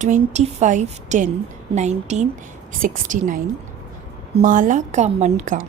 25/10/1969 माला का मन का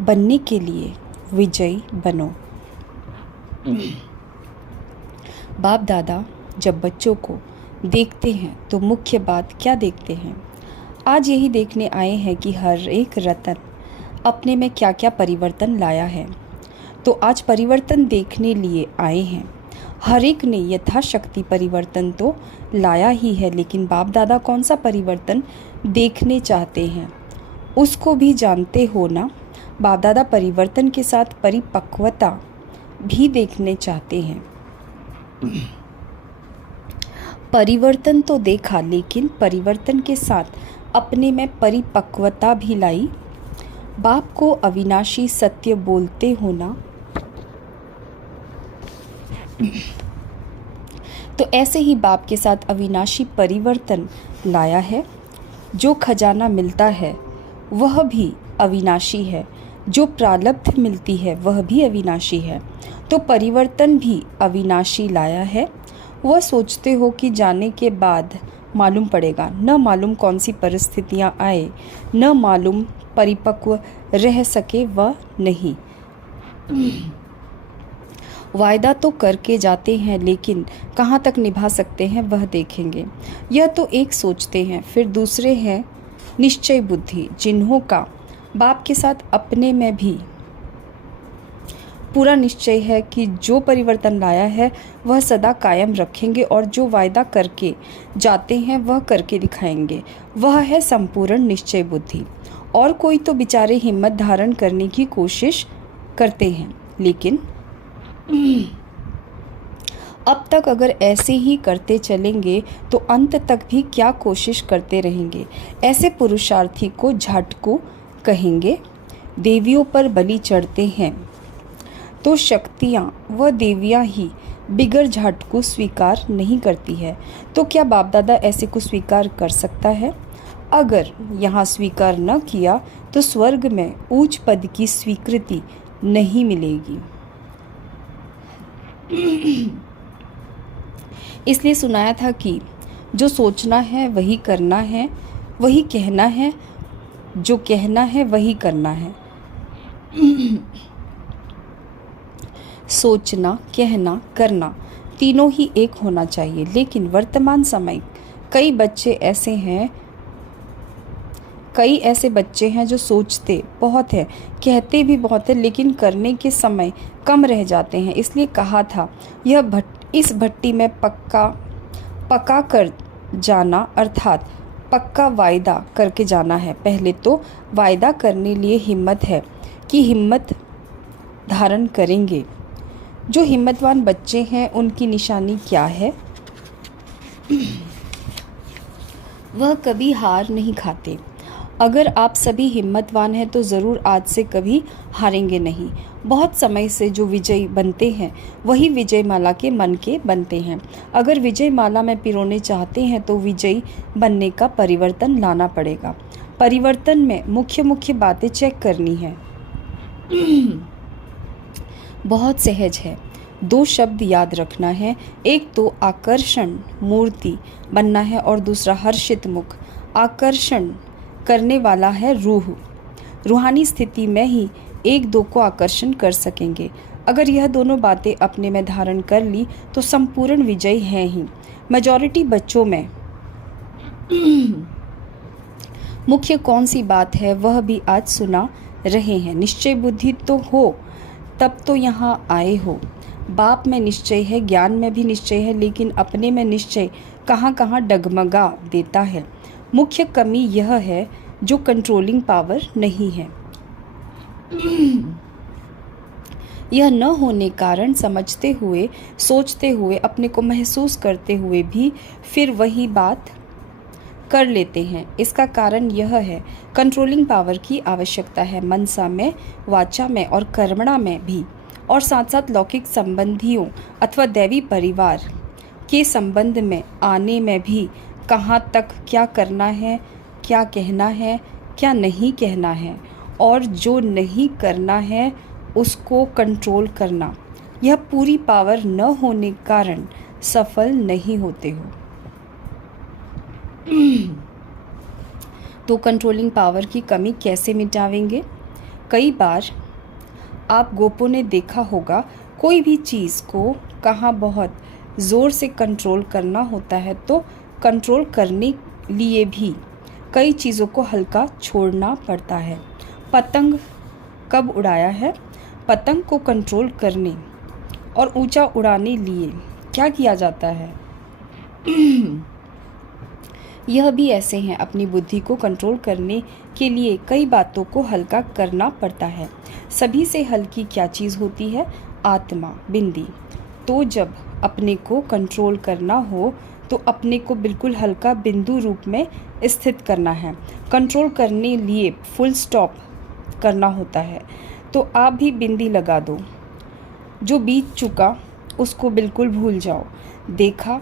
बनने के लिए विजयी बनो। बाप दादा जब बच्चों को देखते हैं तो मुख्य बात क्या देखते हैं? आज यही देखने आए हैं कि हर एक रतन अपने में क्या क्या परिवर्तन लाया है। तो आज परिवर्तन देखने लिए आए हैं। हर एक ने यथाशक्ति परिवर्तन तो लाया ही है, लेकिन बाप दादा कौन सा परिवर्तन देखने चाहते हैं उसको भी जानते हो ना। बाप दादा परिवर्तन के साथ परिपक्वता भी देखने चाहते हैं। परिवर्तन तो देखा, लेकिन परिवर्तन के साथ अपने में परिपक्वता भी लाई। बाप को अविनाशी सत्य बोलते हो ना। तो ऐसे ही बाप के साथ अविनाशी परिवर्तन लाया है। जो खजाना मिलता है वह भी अविनाशी है, जो प्रारब्ध मिलती है वह भी अविनाशी है। तो परिवर्तन भी अविनाशी लाया है। वह सोचते हो कि जाने के बाद मालूम पड़ेगा, न मालूम कौन सी परिस्थितियां आए, न मालूम परिपक्व रह सके वह नहीं। वायदा तो करके जाते हैं, लेकिन कहाँ तक निभा सकते हैं वह देखेंगे। यह तो एक सोचते हैं। फिर दूसरे हैं निश्चय बुद्धि, जिन्हों का बाप के साथ अपने में भी पूरा निश्चय है कि जो परिवर्तन लाया है वह सदा कायम रखेंगे, और जो वायदा करके जाते हैं वह करके दिखाएंगे। वह है संपूर्ण निश्चय बुद्धि। और कोई तो बेचारे हिम्मत धारण करने की कोशिश करते हैं, लेकिन अब तक अगर ऐसे ही करते चलेंगे तो अंत तक भी क्या कोशिश करते रहेंगे। ऐसे पुरुषार्थी को झाटकू कहेंगे। देवियों पर बलि चढ़ते हैं तो शक्तियाँ व देवियाँ ही बिगर झाटकू स्वीकार नहीं करती है। तो क्या बाप दादा ऐसे को स्वीकार कर सकता है? अगर यहाँ स्वीकार न किया तो स्वर्ग में ऊंच पद की स्वीकृति नहीं मिलेगी। इसलिए सुनाया था कि जो सोचना है वही करना है, वही कहना है, जो कहना है वही करना है। सोचना, कहना, करना तीनों ही एक होना चाहिए। लेकिन वर्तमान समय कई ऐसे बच्चे हैं जो सोचते बहुत है, कहते भी बहुत है, लेकिन करने के समय कम रह जाते हैं। इसलिए कहा था इस भट्टी में पका कर जाना, अर्थात पक्का वायदा करके जाना है। पहले तो वायदा करने लिए हिम्मत है कि हिम्मत धारण करेंगे। जो हिम्मतवान बच्चे हैं उनकी निशानी क्या है? वह कभी हार नहीं खाते। अगर आप सभी हिम्मतवान हैं तो ज़रूर आज से कभी हारेंगे नहीं। बहुत समय से जो विजयी बनते हैं वही विजय माला के मन के बनते हैं। अगर विजय माला में पिरोने चाहते हैं तो विजयी बनने का परिवर्तन लाना पड़ेगा। परिवर्तन में मुख्य बातें चेक करनी है। बहुत सहज है। 2 शब्द याद रखना है। एक तो आकर्षण मूर्ति बनना है और दूसरा हर्षित मुख। आकर्षण करने वाला है रूह। रूहानी स्थिति में ही 1-2 को आकर्षण कर सकेंगे। अगर यह दोनों बातें अपने में धारण कर ली तो संपूर्ण विजय हैं ही। मेजॉरिटी बच्चों में मुख्य कौन सी बात है वह भी आज सुना रहे हैं। निश्चय बुद्धि तो हो तब तो यहाँ आए हो। बाप में निश्चय है, ज्ञान में भी निश्चय है, लेकिन अपने में निश्चय कहाँ कहाँ डगमगा देता है। मुख्य कमी यह है जो कंट्रोलिंग पावर नहीं है। यह न होने कारण समझते हुए, सोचते हुए, अपने को महसूस करते हुए भी फिर वही बात कर लेते हैं। इसका कारण यह है कंट्रोलिंग पावर की आवश्यकता है, मनसा में, वाचा में और कर्मणा में भी, और साथ साथ लौकिक संबंधियों अथवा दैवी परिवार के संबंध में आने में भी। कहाँ तक क्या करना है, क्या कहना है, क्या नहीं कहना है, और जो नहीं करना है उसको कंट्रोल करना, यह पूरी पावर न होने कारण सफल नहीं होते हो। तो कंट्रोलिंग पावर की कमी कैसे मिटावेंगे? कई बार आप गोपों ने देखा होगा, कोई भी चीज़ को कहाँ बहुत ज़ोर से कंट्रोल करना होता है तो कंट्रोल करने लिए भी कई चीज़ों को हल्का छोड़ना पड़ता है। पतंग कब उड़ाया है? पतंग को कंट्रोल करने और ऊंचा उड़ाने लिए क्या किया जाता है? यह भी ऐसे हैं, अपनी बुद्धि को कंट्रोल करने के लिए कई बातों को हल्का करना पड़ता है। सभी से हल्की क्या चीज़ होती है? आत्मा, बिंदी। तो जब अपने को कंट्रोल करना हो तो अपने को बिल्कुल हल्का बिंदु रूप में स्थित करना है। कंट्रोल करने लिए फुल स्टॉप करना होता है। तो आप भी बिंदी लगा दो। जो बीत चुका उसको बिल्कुल भूल जाओ। देखा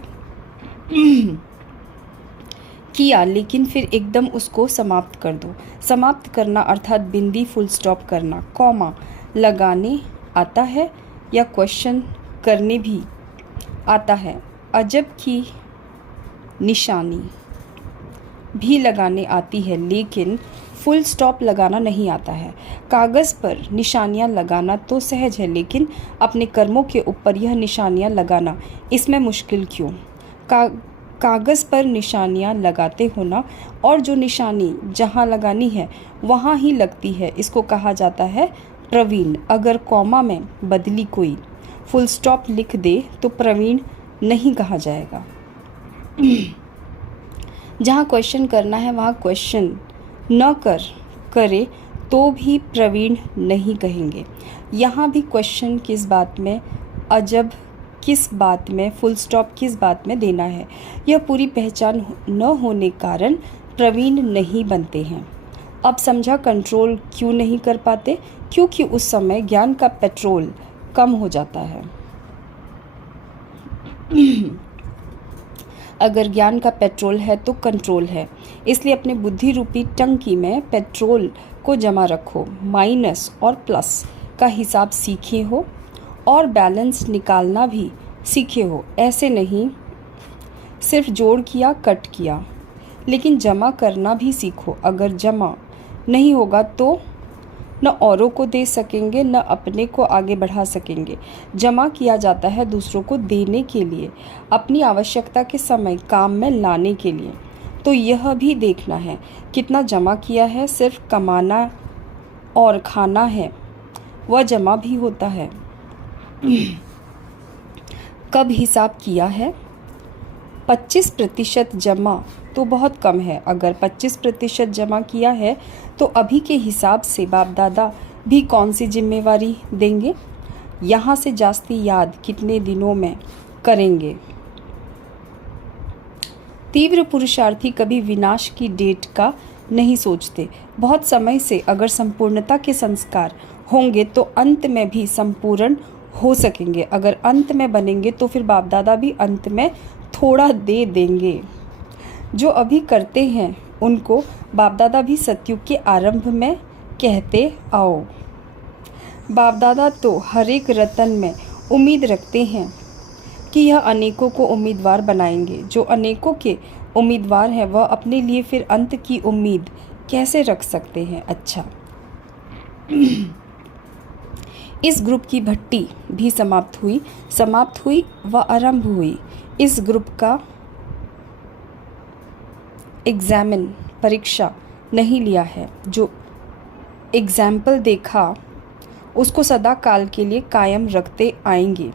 किया, लेकिन फिर एकदम उसको समाप्त कर दो। समाप्त करना अर्थात बिंदी फुल स्टॉप करना। कॉमा लगाने आता है या क्वेश्चन करने भी आता है। अजब की निशानी भी लगाने आती है, लेकिन फुल स्टॉप लगाना नहीं आता है। कागज़ पर निशानियाँ लगाना तो सहज है, लेकिन अपने कर्मों के ऊपर यह निशानियाँ लगाना, इसमें मुश्किल क्यों? कागज़ पर निशानियाँ लगाते हो ना, और जो निशानी जहाँ लगानी है वहाँ ही लगती है, इसको कहा जाता है प्रवीण। अगर कॉमा में बदली कोई फुल स्टॉप लिख दे तो प्रवीण नहीं कहा जाएगा। जहाँ क्वेश्चन करना है वहाँ क्वेश्चन न करे तो भी प्रवीण नहीं कहेंगे। यहाँ भी क्वेश्चन किस बात में, अजब किस बात में, फुल स्टॉप किस बात में देना है, यह पूरी पहचान न होने कारण प्रवीण नहीं बनते हैं। अब समझा कंट्रोल क्यों नहीं कर पाते? क्योंकि उस समय ज्ञान का पेट्रोल कम हो जाता है। अगर ज्ञान का पेट्रोल है तो कंट्रोल है, इसलिए अपने बुद्धि रूपी टंकी में पेट्रोल को जमा रखो। माइनस और प्लस का हिसाब सीखे हो और बैलेंस निकालना भी सीखे हो। ऐसे नहीं सिर्फ जोड़ किया कट किया, लेकिन जमा करना भी सीखो। अगर जमा नहीं होगा तो न औरों को दे सकेंगे न अपने को आगे बढ़ा सकेंगे। जमा किया जाता है दूसरों को देने के लिए, अपनी आवश्यकता के समय काम में लाने के लिए। तो यह भी देखना है कितना जमा किया है। सिर्फ कमाना और खाना है, वह जमा भी होता है। कब हिसाब किया है? 25% जमा तो बहुत कम है। अगर 25% जमा किया है तो अभी के हिसाब से बाप दादा भी कौन सी जिम्मेवारी देंगे? यहाँ से जास्ती याद कितने दिनों में करेंगे? तीव्र पुरुषार्थी कभी विनाश की डेट का नहीं सोचते। बहुत समय से अगर संपूर्णता के संस्कार होंगे तो अंत में भी संपूर्ण हो सकेंगे। अगर अंत में बनेंगे तो फिर बाप दादा भी अंत में थोड़ा दे देंगे। जो अभी करते हैं उनको बाप दादा भी सतयुग के आरंभ में कहते आओ। बाप दादा तो हर एक रतन में उम्मीद रखते हैं कि यह अनेकों को उम्मीदवार बनाएंगे। जो अनेकों के उम्मीदवार हैं वह अपने लिए फिर अंत की उम्मीद कैसे रख सकते हैं? अच्छा, इस ग्रुप की भट्टी भी समाप्त हुई व आरंभ हुई। इस ग्रुप का एग्जामिन परीक्षा नहीं लिया है। जो एग्जाम्पल देखा उसको सदा काल के लिए कायम रखते आएंगे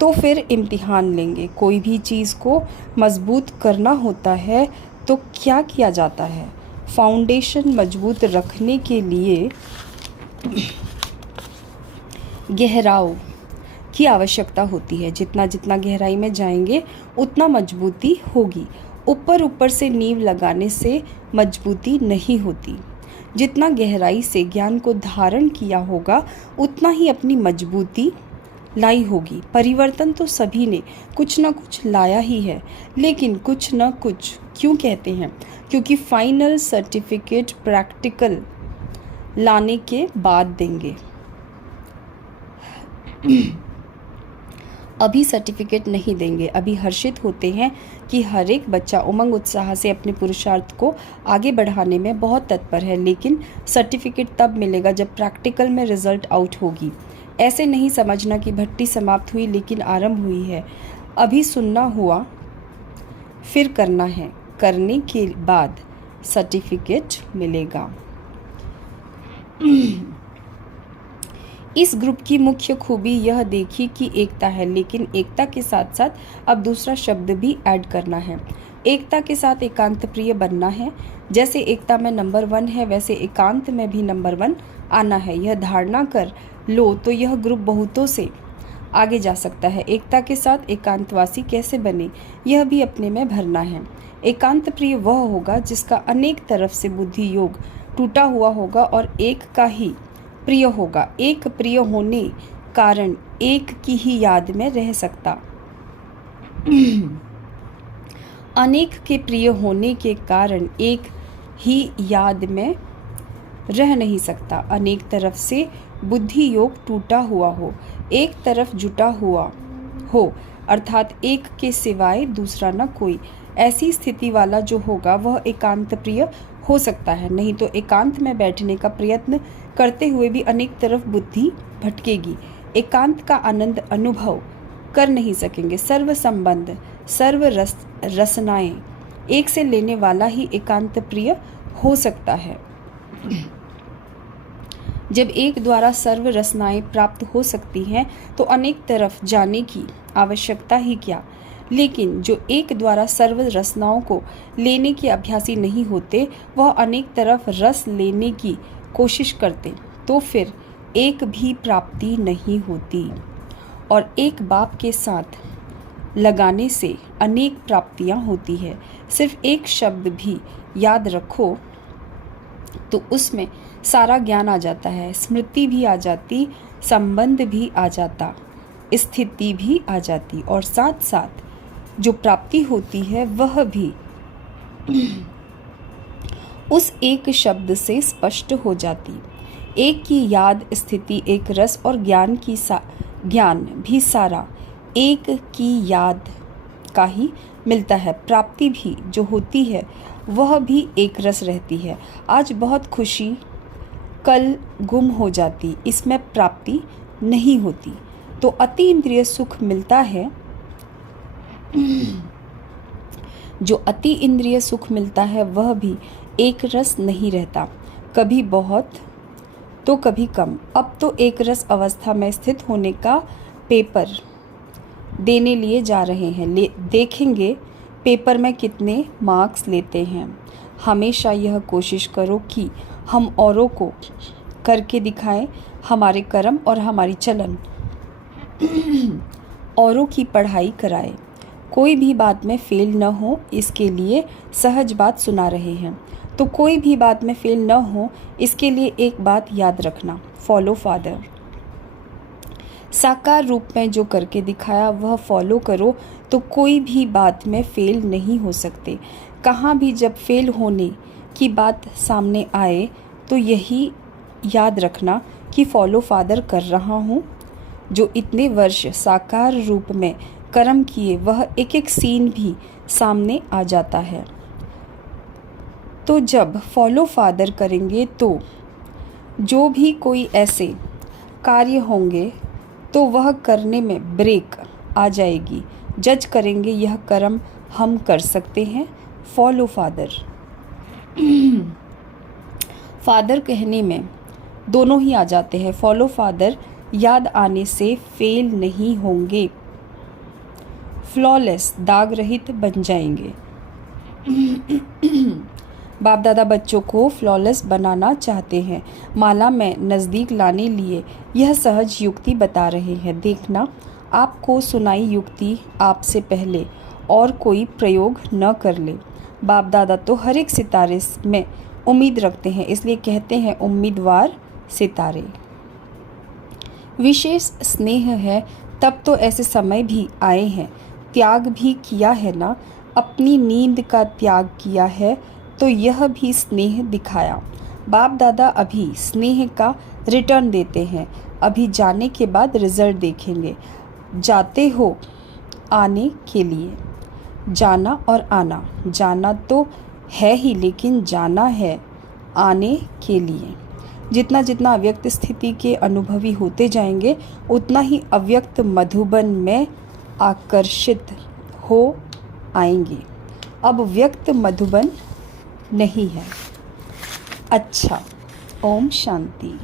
तो फिर इम्तिहान लेंगे। कोई भी चीज़ को मजबूत करना होता है तो क्या किया जाता है? फाउंडेशन मजबूत रखने के लिए गहराव की आवश्यकता होती है। जितना जितना गहराई में जाएंगे उतना मजबूती होगी। ऊपर से नींव लगाने से मजबूती नहीं होती। जितना गहराई से ज्ञान को धारण किया होगा उतना ही अपनी मजबूती लाई होगी। परिवर्तन तो सभी ने कुछ न कुछ लाया ही है, लेकिन कुछ न कुछ क्यों कहते हैं? क्योंकि फाइनल सर्टिफिकेट प्रैक्टिकल लाने के बाद देंगे। अभी सर्टिफिकेट नहीं देंगे। अभी हर्षित होते हैं कि हर एक बच्चा उमंग उत्साह से अपने पुरुषार्थ को आगे बढ़ाने में बहुत तत्पर है, लेकिन सर्टिफिकेट तब मिलेगा जब प्रैक्टिकल में रिजल्ट आउट होगी। ऐसे नहीं समझना कि भट्टी समाप्त हुई लेकिन आरंभ हुई है। अभी सुनना हुआ, फिर करना है, करने के बाद सर्टिफिकेट मिलेगा। इस ग्रुप की मुख्य खूबी यह देखी कि एकता है, लेकिन एकता के साथ साथ अब दूसरा शब्द भी ऐड करना है। एकता के साथ एकांत प्रिय बनना है। जैसे एकता में नंबर 1 है, वैसे एकांत में भी नंबर 1 आना है। यह धारणा कर लो तो यह ग्रुप बहुतों से आगे जा सकता है। एकता के साथ एकांतवासी कैसे बने, यह भी अपने में भरना है। एकांत प्रिय वह होगा जिसका अनेक तरफ से बुद्धि योग टूटा हुआ होगा और एक का ही प्रिय होगा। एक प्रिय होने कारण एक की ही याद में रह सकता। अनेक के प्रिय होने के कारण एक ही याद में रह नहीं सकता। अनेक तरफ से बुद्धि योग टूटा हुआ हो, एक तरफ जुटा हुआ हो, अर्थात एक के सिवाय दूसरा न कोई। ऐसी स्थिति वाला जो होगा वह एकांत प्रिय हो सकता है। नहीं तो एकांत में बैठने का प्रयत्न करते हुए भी अनेक तरफ बुद्धि भटकेगी। एकांत का आनंद अनुभव कर नहीं सकेंगे। सर्व संबंध, सर्व रसनाएं एक से लेने वाला ही एकांत प्रिय हो सकता है। जब एक द्वारा सर्व रसनाएं प्राप्त हो सकती हैं तो अनेक तरफ जाने की आवश्यकता ही क्या। लेकिन जो एक द्वारा सर्व रसनाओं को लेने के अभ्यासी नहीं होते, वह अनेक तरफ रस लेने की कोशिश करते, तो फिर एक भी प्राप्ति नहीं होती। और एक बाप के साथ लगाने से अनेक प्राप्तियां होती है। सिर्फ एक शब्द भी याद रखो तो उसमें सारा ज्ञान आ जाता है, स्मृति भी आ जाती, संबंध भी आ जाता, स्थिति भी आ जाती, और साथ साथ जो प्राप्ति होती है वह भी उस एक शब्द से स्पष्ट हो जाती। एक की याद, स्थिति, एक रस और ज्ञान भी सारा एक की याद का ही मिलता है। प्राप्ति भी जो होती है वह भी एक रस रहती है। आज बहुत खुशी, कल गुम हो जाती, इसमें प्राप्ति नहीं होती। तो अति इंद्रिय सुख मिलता है। जो अति इंद्रिय सुख मिलता है वह भी एक रस नहीं रहता, कभी बहुत तो कभी कम। अब तो एक रस अवस्था में स्थित होने का पेपर देने लिए जा रहे हैं। देखेंगे पेपर में कितने मार्क्स लेते हैं। हमेशा यह कोशिश करो कि हम औरों को करके दिखाएं। हमारे कर्म और हमारी चलन औरों की पढ़ाई कराए। कोई भी बात में फेल न हो, इसके लिए सहज बात सुना रहे हैं। तो कोई भी बात में फेल न हो, इसके लिए एक बात याद रखना, फॉलो फादर। साकार रूप में जो करके दिखाया वह फॉलो करो, तो कोई भी बात में फेल नहीं हो सकते। कहाँ भी जब फेल होने की बात सामने आए तो यही याद रखना कि फॉलो फादर कर रहा हूँ। जो इतने वर्ष साकार रूप में कर्म किए वह एक एक सीन भी सामने आ जाता है। तो जब फॉलो फादर करेंगे तो जो भी कोई ऐसे कार्य होंगे तो वह करने में ब्रेक आ जाएगी। जज करेंगे यह कर्म हम कर सकते हैं, फॉलो फादर। फादर कहने में दोनों ही आ जाते हैं। फॉलो फादर याद आने से फेल नहीं होंगे, फ्लॉलेस, दाग रहित बन जाएंगे। बाप दादा बच्चों को फ्लॉलेस बनाना चाहते हैं। माला में नज़दीक लाने लिए यह सहज युक्ति बता रहे हैं। देखना, आपको सुनाई युक्ति आपसे पहले और कोई प्रयोग न कर ले। बाप दादा तो हर एक सितारे में उम्मीद रखते हैं, इसलिए कहते हैं उम्मीदवार सितारे। विशेष स्नेह है तब तो ऐसे समय भी आए हैं। त्याग भी किया है ना, अपनी नींद का त्याग किया है तो यह भी स्नेह दिखाया। बाप दादा अभी स्नेह का रिटर्न देते हैं, अभी जाने के बाद रिजल्ट देखेंगे। जाते हो आने के लिए। जाना और आना, जाना तो है ही लेकिन जाना है आने के लिए। जितना जितना अव्यक्त स्थिति के अनुभवी होते जाएंगे उतना ही अव्यक्त मधुबन में आकर्षित हो आएंगे। अब व्यक्त मधुबन नहीं है। अच्छा, ओम शांति।